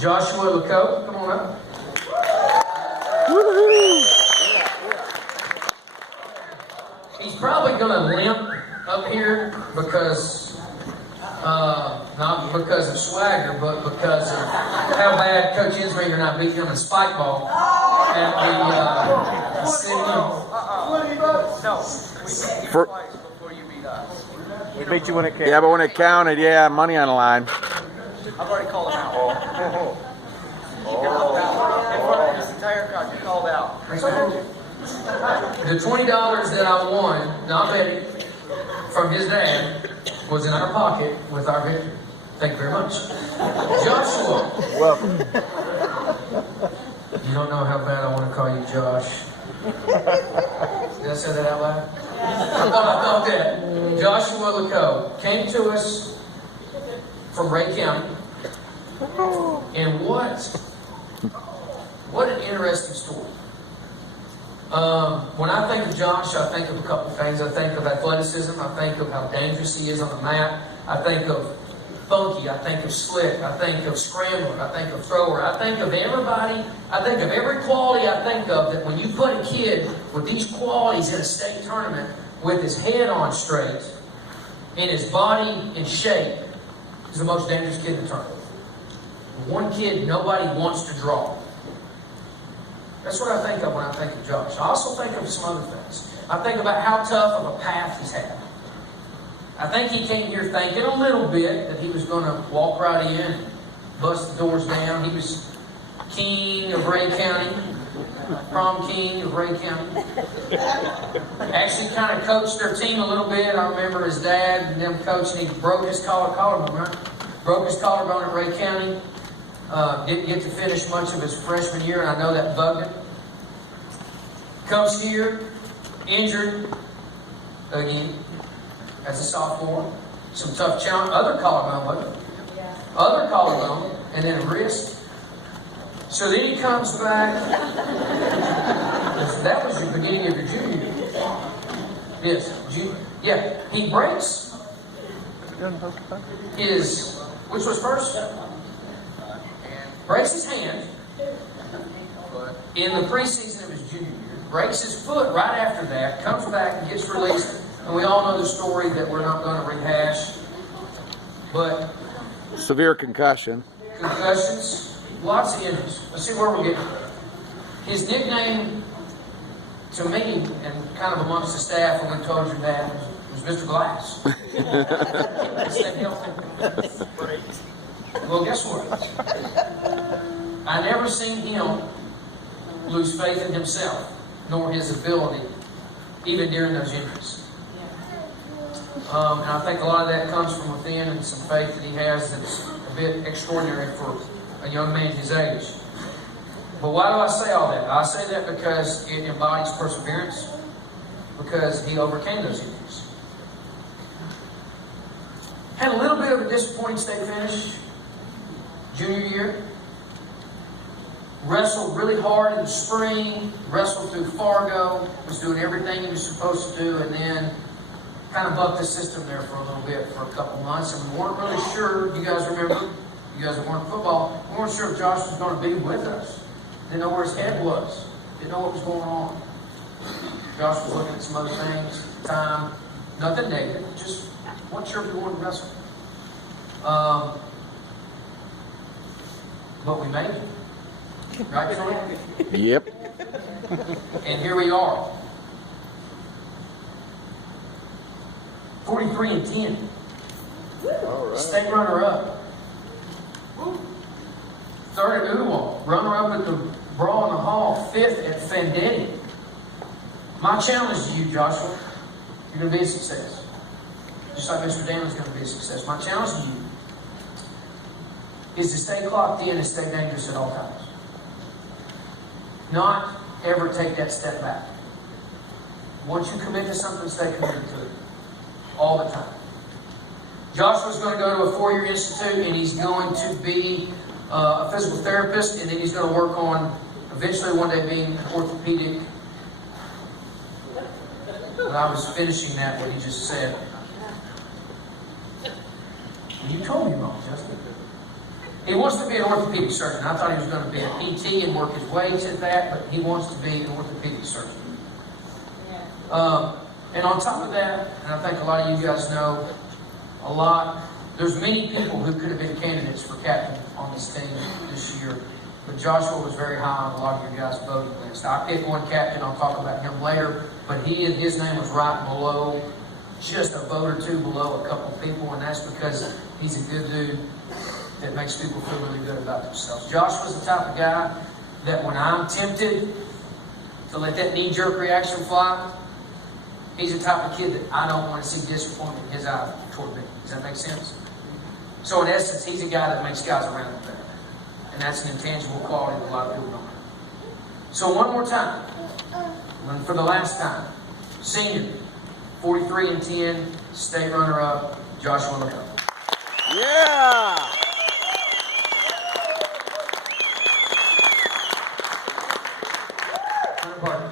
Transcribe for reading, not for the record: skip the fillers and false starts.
Joshua LaCoe's, come on up. He's probably going to limp up here because, not because of swagger, but because of how bad Coach Insringer and I beat him in spike ball at the city. No, we beat you twice before you beat us. We beat you when it counted. Yeah, but when it counted, yeah, money on the line. I've already called him out. You called out. In front of this entire crowd, you called out. The $20 that I won, not betting, from his dad, was in our pocket with our victory. Thank you very much. Joshua. Welcome. You don't know how bad I want to call you Josh. Did I say that out loud? I thought that. Joshua LaCoe came to us from Ray County. And what an interesting story. When I think of Josh, I think of a couple of things. I think of athleticism. I think of how dangerous he is on the map. I think of funky. I think of slick. I think of scrambler. I think of thrower. I think of everybody. I think of every quality I think of that when you put a kid with these qualities in a state tournament with his head on straight and his body in shape, he's the most dangerous kid in the tournament. One kid nobody wants to draw. That's what I think of when I think of Josh. I also think of some other things. I think about how tough of a path he's had. I think he came here thinking a little bit that he was going to walk right in and bust the doors down. He was king of Ray County, prom king of Ray County. Actually kind of coached their team a little bit. I remember his dad and them coaching. He broke his collarbone, right? Broke his collarbone at Ray County. Didn't get to finish much of his freshman year, and I know that bugged him. Comes here, injured again as a sophomore. Some tough challenge. Other collarbone, other collarbone, and then a wrist. So then he comes back. That was the beginning of your junior year. Yes, junior. Yeah, he breaks his. Which was first? Breaks his hand in the preseason of his junior year. Breaks his foot right after that. Comes back and gets released. And we all know the story that we're not going to rehash. But Severe concussion. Concussions. Lots of injuries. Let's see where we're getting. His nickname to me and kind of amongst the staff when we told you that was Mr. Glass. Stay healthy. Well, guess what? I never seen him lose faith in himself, nor his ability, even during those injuries. And I think a lot of that comes from within and some faith that he has that's a bit extraordinary for a young man his age. But why do I say all that? I say that because it embodies perseverance, because he overcame those injuries. Had a little bit of a disappointing state finish junior year. Wrestled really hard in the spring, wrestled through Fargo, was doing everything he was supposed to do, and then kind of bucked the system there for a little bit, for a couple months, and we weren't really sure. You guys remember, you guys that weren't football, we weren't sure if Josh was going to be with us. Didn't know where his head was. Didn't know what was going on. Josh was looking at some other things at the time. Nothing negative, just wasn't sure if he wanted to wrestle. But we made it. Right, Troy? Yep. And here we are. 43-10. All right. State runner-up. Third at Uwal. Runner-up at the Brawl in the Hall. Fifth at Fandetti. My challenge to you, Joshua, you're going to be a success. Just like Mr. Danley's going to be a success. My challenge to you is to stay clocked in and stay dangerous at all times. Not ever take that step back. Once you commit to something, stay committed to it. All the time. Joshua's going to go to a 4-year institute and he's going to be a physical therapist, and then he's going to work on eventually one day being an orthopedic. When I was finishing that, what he just said. You told me, Mom, Justin. He wants to be an orthopedic surgeon. I thought he was going to be a PT and work his ways at that, but he wants to be an orthopedic surgeon. And on top of that, and I think a lot of you guys know a lot, there's many people who could have been candidates for captain on this team this year, but Joshua was very high on a lot of your guys' voting list. I picked one captain, I'll talk about him later, but his name was right below, just a vote or two below a couple of people, and that's because he's a good dude that makes people feel really good about themselves. Joshua's the type of guy that when I'm tempted to let that knee-jerk reaction fly, he's the type of kid that I don't want to see disappointment in his eye toward me. Does that make sense? So in essence, he's a guy that makes guys around him better. And that's an intangible quality that a lot of people don't have. So one more time, and for the last time, senior, 43 and 10, state runner-up, Joshua LaCoe. Yeah! Hunter Barton.